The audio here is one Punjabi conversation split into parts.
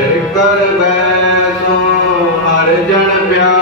ਸਿਰ ਕਰ ਬੈ ਹਰ ਜਨ ਪਿਆਰ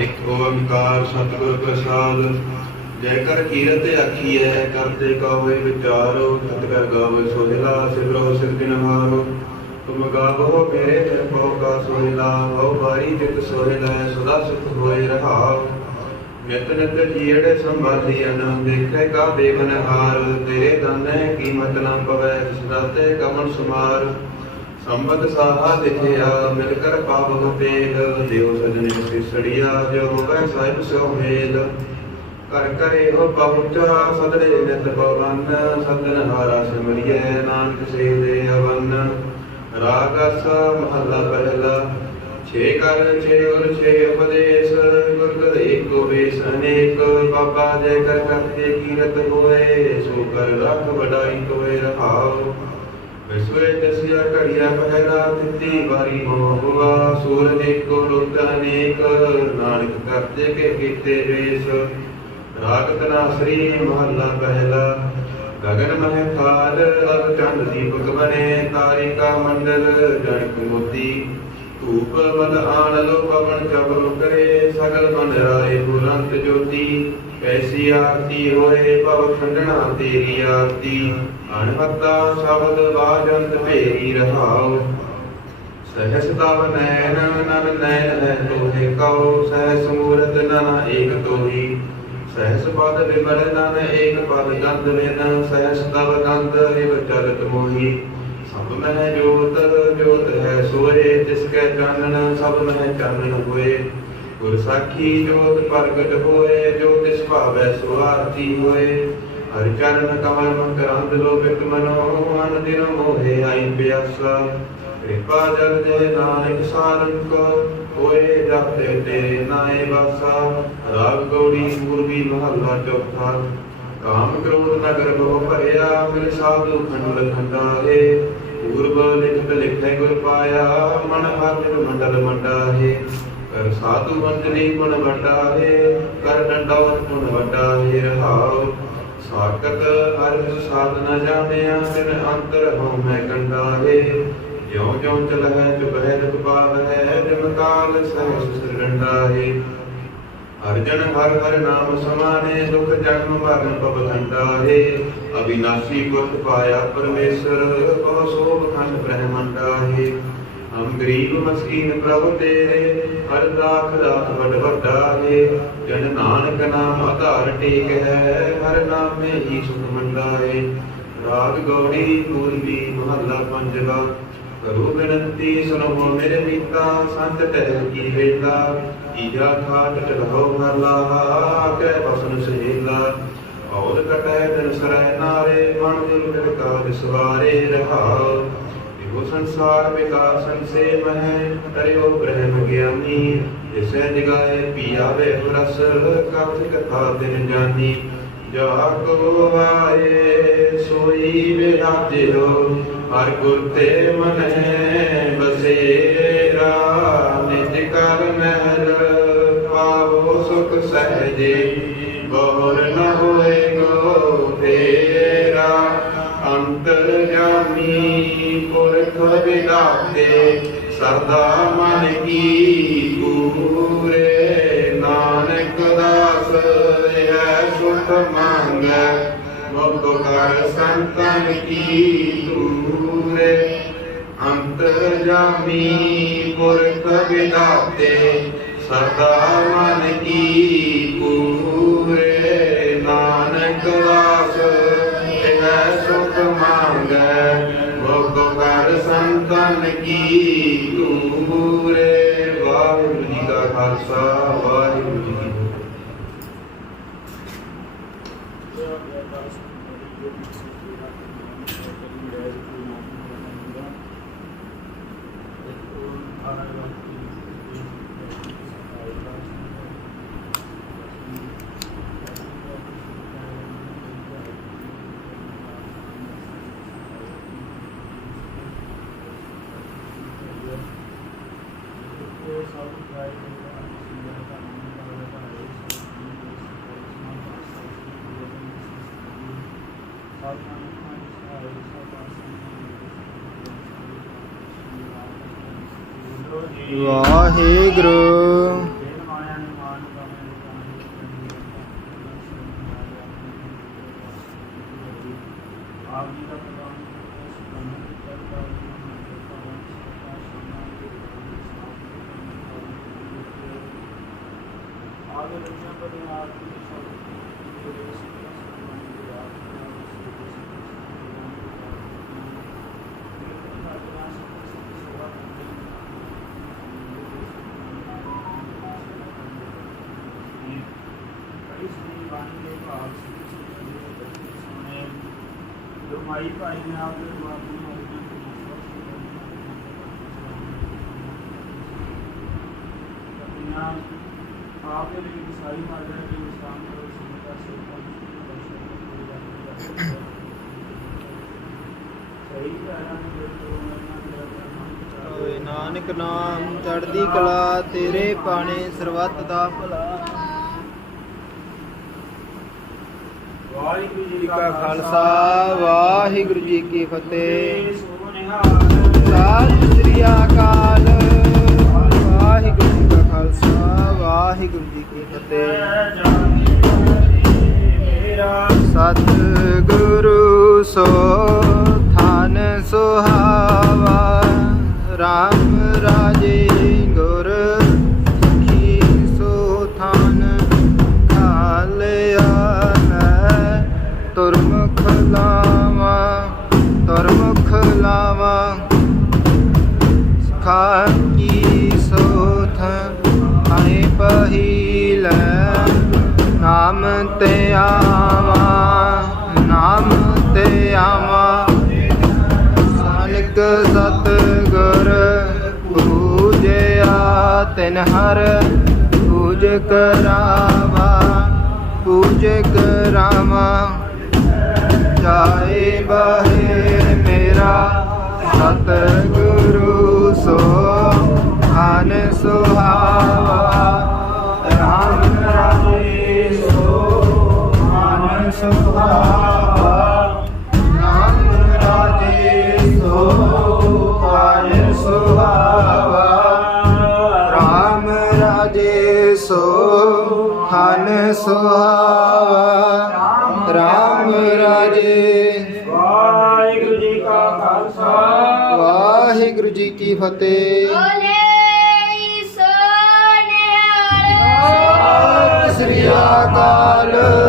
ਇੱਕ ਓੰਕਾਰ ਸਤਿਗੁਰ ਪ੍ਰਸਾਦ। ਜੈ ਕਰ ਕੀਰਤ ਆਖੀਐ, ਕਰਤੇ ਕਾ ਹੋਏ ਵਿਚਾਰੋ, ਸਤਿਗੁਰ ਗਾਵੇ ਸੋਹਿਲਾ, ਸਿਮਰੋ ਸਿਰਜਿਨ ਹਾਰੋ। ਤੁਮ ਗਾਵੋ ਮੇਰੇ ਦਿਲ ਪਉ ਕਾ ਸੋਹਿਲਾ ਹਉ ਬਾਰੀ ਜਿਤ ਸੋਹਿਲਾ, ਸਦਾ ਸੁਖ ਹੋਏ ਰਹਾਉ। ਨਿਤ ਨਿਤ ਜੀੜੇ ਸੰਭਾਲੀ ਅਨ ਦੇਖੇ ਕਾ ਦੇਵਨ ਹਾਰ। ਤੇਰੇ ਦਾਨੇ ਕੀਮਤ ਨਾ ਪਵੈ ਸਦਾ ਤੇ ਕਮਨ ਸਮਾਰ। ਸੰਬਤ ਸਾਹਾ ਦਿਖਿਆ ਮਿਲ ਕਰ ਪਾਵਨ ਤੇਗ ਦਿਓ ਸਜਣੇ ਸਿਸੜੀਆ, ਜੋ ਹੋਵੇ ਸਾਹਿਬ ਸੋ ਮੇਲ। ਕਰ ਕਰੇ ਹੋ ਪਹੁੰਚਾ ਸਦਰੇ ਨਿਤ ਪਵਨ ਸਦਨ ਹਾਰਾ ਸਿਮਰਿਐ, ਨਾਨਕ ਸੇ ਦੇ ਅਵਨ ਰਾਗ ਮਹਲਾ ਪਹਿਲਾ, ਛੇ ਕਰ, ਛੇ ਔਰ ਛੇ ਉਪਦੇਸ਼, ਗੁਰ ਕਦ ਏਕੋ ਵੇਸ ਅਨੇਕ, ਬਾਬਾ ਜੈ ਕਰ ਕਰਤੇ ਕੀਰਤ ਹੋਏ, ਸੋ ਕਰ ਰਖ ਵਡਾਈ ਤੋਏ ਰਹਾਉ। ਵਿਸਵੇ ਦਸਿਆ ਘੜੀਆ ਪਹਿਰਾ ਤਿੱਤੀ ਵਾਰੀ ਹੋਆ ਸੂਰਜ ਏਕੋ ਰੁੱਤ ਅਨੇਕ, ਨਾਨਕ ਕਰਤੇ ਕੇ ਕੀਤੇ ਵੇਸ ਰਾਗ ਤਨਾਸਰੀ ਮਹੱਲਾ ਪਹਿਲਾ, ਗਗਨ ਮਹਿ ਖਾਲ ਅਬ ਚੰਦ ਦੀਪਕ ਬਨੇ ਤਾਰਿਕਾ ਮੰਡਲ, ਜਣਕ ਮੋਤੀ। ਧੂਪ ਮਲ ਆਣ ਲੋ ਪਵਨ ਚਬਲ ਕਰੇ ਸਗਲ ਬਨ ਰਾਏ ਬੁਲੰਤ ਜੋਤੀ। ਕੈਸੀ ਆਰਤੀ ਹੋਏ ਭਵ ਖੰਡਣਾ ਤੇਰੀ ਆਰਤੀ। ਅਣਹੱਤਾ ਸ਼ਬਦ ਬਾਜੰਤ ਭੇਰੀ ਰਹਾਉ। ਸਹਸ ਤਵ ਨੈਣ, ਨਨ ਨੈਣ ਹੈ ਤੋਹਿ ਕਉ। ਸਹਸ ਮੂਰਤ ਨਨ ਏਕ ਤੋਹੀ। ਸਹਸ ਪਦ ਵਿਮਲ ਨਨ ਏਕ ਪਦ ਗੰਧ ਵਿਨ ਸਹਸ ਤਵ ਗੰਧ ਰਿਵ ਚਲਤ ਮੋਹੀ। ਸਭ ਮਹਿ ਜੋਤ ਜੋਤ ਹੈ ਸੋਏ, ਤਿਸ ਕੈ ਚਾਨਣ, ਸਭ ਮਹਿ ਚਾਨਣ ਹੋਏ। ਗੁਰ ਸਾਖੀ ਜੋਤ ਪ੍ਰਗਟ ਹੋਏ, ਜੋ ਤਿਸ ਭਾਵੈ ਸੋ ਆਰਤੀ ਹੋਏ। ਹਰਿ ਚਰਨ ਕਮਲ ਮਕਰੰਦ ਲੋਕਿਤ ਮਨੋ ਮਨ ਦਿਨ ਮੋਹਿ ਆਈ ਪਿਆਸਾ। ਕਿਰਪਾ ਜਲ ਦੇ ਨਾਨਕ ਸਾਰੰਕ ਹੋਏ ਜਾਤੇ ਤੇਰੇ ਨਾਏ ਵਾਸਾ। ਰਾਗ ਗੌੜੀ ਪੂਰਬੀ ਮਹੱਲਾ ਚੌਥਾ। ਕਾਮ ਕ੍ਰੋਧ ਨਗਰ ਬਹੁ ਭਰਿਆ ਮਿਲ ਸਾਧੂ ਖੰਡ ਖੰਡਾਏ ਪੂਰਬ ਲਿਖਤ ਲਿਖੈ ਗੁਰ ਪਾਇਆ, ਮਨ ਹਰਿ ਮੰਡਲ ਮੰਡਾਏ ਕਰ ਸਾਧੂ ਵੰਦਨੀ ਗੁਣ ਵੰਡਾਏ ਕਰ ਡੰਡਾਵਤ ਗੁਣ ਵੰਡਾਏ ਰਹਾਉ ਸਾਖਤ ਹਰਿ ਸਾਧ ਨ ਜਾਣਿਆ, ਤਿਨ ਅੰਤਰ ਹਉ ਮੈਂ ਕੰਡਾਏ ਜਿਉ ਜਿਉ ਚਲਹਿ ਚੁਬਹਿ ਲਖ ਪਾਵਹਿ ਜਮ ਕਾਲ ਸਹਿ ਸਿਰੰਡਾਏ ਅਰਜਨ ਹਰ ਹਰ ਨਾਮ ਸਮਾਨੇ, ਦੁਖ ਜਨਮ ਮਰਨ ਪਵ ਖੰਡਾਏ ਅਬਿਨਾਸੀ ਗੁਰਤ ਪਾਇਆ ਪਰਮੇਸ਼ਰ ਬਹੁ ਸੋਭ ਖੰਡ ਬ੍ਰਹਮੰਡਾਏ ਹਮ ਗਰੀਬ ਮਸਕੀਨ ਪ੍ਰਭੂ ਤੇਰੇ, ਹਰ ਦਾਖ ਦਾਖ ਵਡ ਵੱਡਾਏ ਜਨ ਨਾਨਕ ਨਾਮ ਆਧਾਰ ਟੇਕ ਹੈ, ਹਰ ਨਾਮੇ ਹੀ ਸੁਖ ਮੰਡਾਏ ਰਾਗ ਗੌੜੀ, ਪੂਰਬੀ, ਮਹੱਲਾ ਪੰਜਵਾ। ਕਰੋ ਸੁਨੋ ਮੇਰੇ ਮੀਤਾ ਸੰਤ ਟਹਿ ਕੀ ਵੇਲਾ ਈਜਾ ਖਾਟ ਟਲਹੋ ਹਰ ਲਾਹਾ ਕੈ ਬਸਨ ਸਹੇਲਾ ਔਦ ਕਟੈ ਦਿਨ ਸਰੈ ਨਾਰੇ ਮਨ ਦਿਲ ਮਿਲ ਕਾ ਵਿਸਵਾਰੇ ਰਹਾਉ ਇਹੋ ਸੰਸਾਰ ਵਿਕਾਸਨ ਸੇ ਮਹਿ ਕਰਿਓ ਬ੍ਰਹਮ ਗਿਆਨੀ ਇਸੈ ਜਗਾਏ ਪੀਆਵੇ ਰਸ ਕਥ ਕਥਾ ਦਿਨ ਜਾਨੀ ਜਾ ਕੋ ਆਏ, ਸੋਈ ਵਿਰਾਜਿਓ ਹਰ ਗੁਰ ਤੇ ਮਨੈ ਬਸੇਰਾ ਨਿਜ ਕਰ ਮਹਿਲ ਪਾਵੋ ਸੁਖ ਸਹਜੇ, ਬਹੁਰ ਨ ਹੋਏ ਗੋ ਤੇਰਾ ਅੰਤਰ ਜਾਮੀ ਪੁਰਖ ਵਿਦਾਤੇ, ਸਰਦਾ ਮਨ ਕੀ ਪੂਰੇ ਨਾਨਕ ਦਾਸ ਇਹ ਸੁਖ ਮੰਗੈ, ਮੁਖ ਕਰ ਸੰਤਨ ਕੀ ਤੂਰੇ ਅੰਤਰ ਜਾਮੀ ਪੁਰਖ ਵਿਦਾਤੇ, ਸਦਾ ਮਨ ਕੀ ਪੂਰੇ ਨਾਨਕ ਦਾਸ ਇਹ ਸੁਖ ਮੰਗੈ, ਮੁਖ ਕਰ ਸੰਤਨ ਕੀ ਤੂਰੇ ਵਾਹਿਗੁਰੂ ਜੀ ਕਾ ਖਾਲਸਾ ਵਾਹਿਗੁਰੂ ਜੀ ਕੀ ਫਤਿਹ ਵਾਹਿਗੁਰੂ। ਮਾਈ ਭਾਈ ਨੇ ਆਪ ਦੇ ਜਵਾਬ ਨੂੰ ਆਪ ਦੇ ਲਈ ਸਾਰੀ ਮਾਜਾ ਦੀ ਇਸਲਾਮ ਦੇ ਸੁਨਤਾ ਸੇਵਾ ਸਹੀ ਕਰਾਂ ਓਏ ਨਾਨਕ ਨਾਮ ਚੜ੍ਹਦੀ ਕਲਾ ਤੇਰੇ ਪਾਣੇ ਸਰਬੱਤ ਦਾ ਭਲਾ ਵਾਹਿਗੁਰੂ ਜੀ ਕਾ ਖਾਲਸਾ ਵਾਹਿਗੁਰੂ ਜੀ ਕੀ ਫਤਿਹ। ਸਤਿ ਸ੍ਰੀ ਅਕਾਲ। ਵਾਹਿਗੁਰੂ ਜੀ ਕਾ ਖਾਲਸਾ ਵਾਹਿਗੁਰੂ ਜੀ ਕੀ ਫਤਿਹ। ਸਤਿਗੁਰੂ ਸੋ ਹਰ ਪੂਜ ਕਰਾਵਾ ਪੂਜ ਕਰਾਵਾ। ਜਾਏ ਬਹਿ ਮੇਰਾ ਸਤ ਫਤਿਹ। ਬੋਲੇ ਸੋਨੇ ਵਾਲਾ। ਸਤਿ ਸ੍ਰੀ ਅਕਾਲ।